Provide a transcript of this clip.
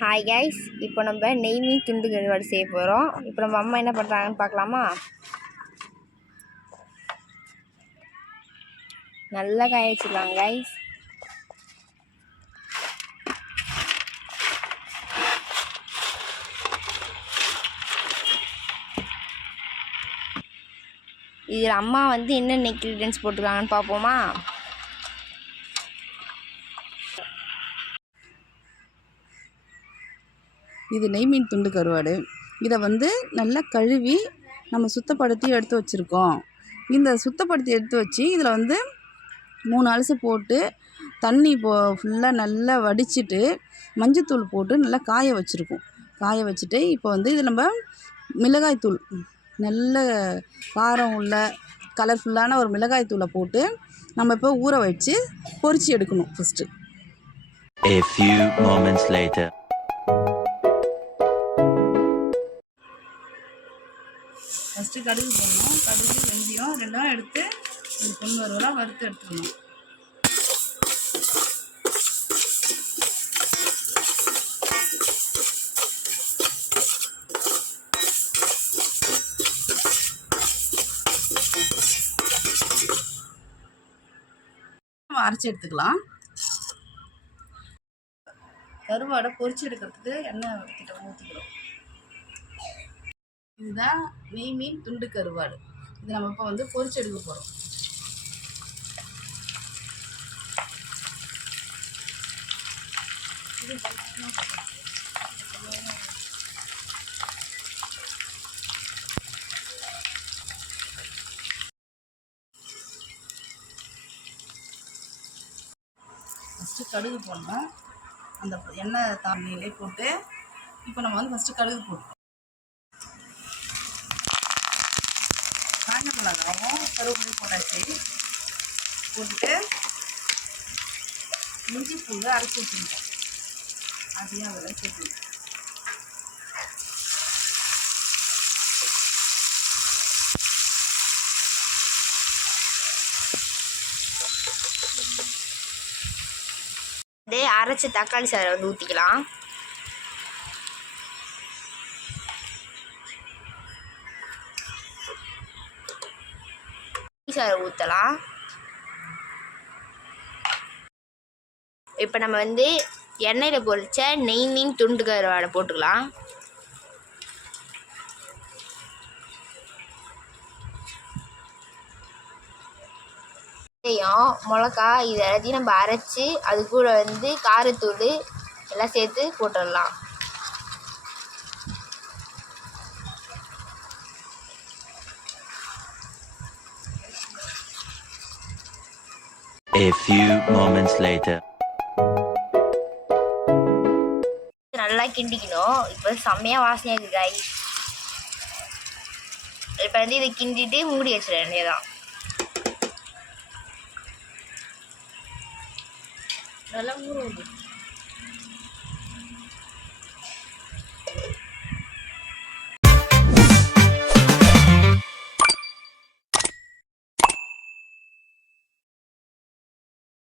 Hi guys, இப்போ நம்ம நெய் மீன் துண்டு கருவாடு செய்ய போகிறோம். இப்போ நம்ம அம்மா என்ன பண்ணுறாங்கன்னு பார்க்கலாமா? நல்லா காய வச்சுக்கலாம் கைஸ். இதில் அம்மா என்னென்ன இன்க்ரீடியன்ஸ் போட்டிருக்காங்கன்னு பார்ப்போமா? இது நெய் மீன் துண்டு கருவாடு. இதை நல்லா கழுவி நம்ம சுத்தப்படுத்தி எடுத்து வச்சுருக்கோம். இந்த சுத்தப்படுத்தி எடுத்து வச்சு இதில் 3 அலசு போட்டு தண்ணி ஃபுல்லாக நல்லா வடிச்சிட்டு மஞ்சத்தூள் போட்டு நல்லா காய வச்சுருக்கோம். காய வச்சுட்டு இப்போ இதில் நம்ம மிளகாய்த்தூள், நல்ல காரம் உள்ள கலர்ஃபுல்லான ஒரு மிளகாய்த்தூளை போட்டு நம்ம இப்போ ஊற வச்சு பொரித்து எடுக்கணும். A few moments later. First கடுகு போடணும். கடுகு, வெந்தயம் ரெண்டும் எடுத்து ஒரு பொண்ணு வறுவலாக வறுத்து எடுத்துக்கணும். நம்ம அரைச்சி எடுத்துக்கலாம். கருவாடை பொரிச்சு எடுக்கிறதுக்கு எண்ணெய் ஊற்றிக்கிறோம். இதுதான் நெய் மீன் துண்டு கருவாடு. இது நம்ம இப்போ பொரிச்சு எடுக்க போகிறோம். ஃபஸ்ட்டு கடுகு போடணும். அந்த எண்ணெய் தாண்டியிலே போட்டு இப்போ நம்ம ஃபஸ்ட்டு கடுகு போடுறோம். காஞ்ச மிளகாவும் கருவேப்பிலை போட்டாச்சு. போட்டுட்டு இஞ்சி பூண்டு அரைச்சி வச்சுருக்கோம். அதையும் அதில் சேர்த்துருக்கோம். அரைச்சி தக்காளி சாறை ஊற்றிக்கலாம். சாறை ஊற்றலாம். இப்போ நம்ம எண்ணெயில் பொரிச்ச நெய் மீன் துண்டு கருவாடை போட்டுக்கலாம். மிளகா இது எல்லாத்தையும் நம்ம அரைச்சி அது கூட காரத்தூள் எல்லாம் சேர்த்து போட்டுடலாம். A few moments later. நல்லா கிண்டிக்கணும். இப்போ செம்மையாக வாசனையாக இருக்குது காய். இப்போ இதை கிண்டிட்டு மூடி வச்சிட வேண்டியதான். நல்லா ஊற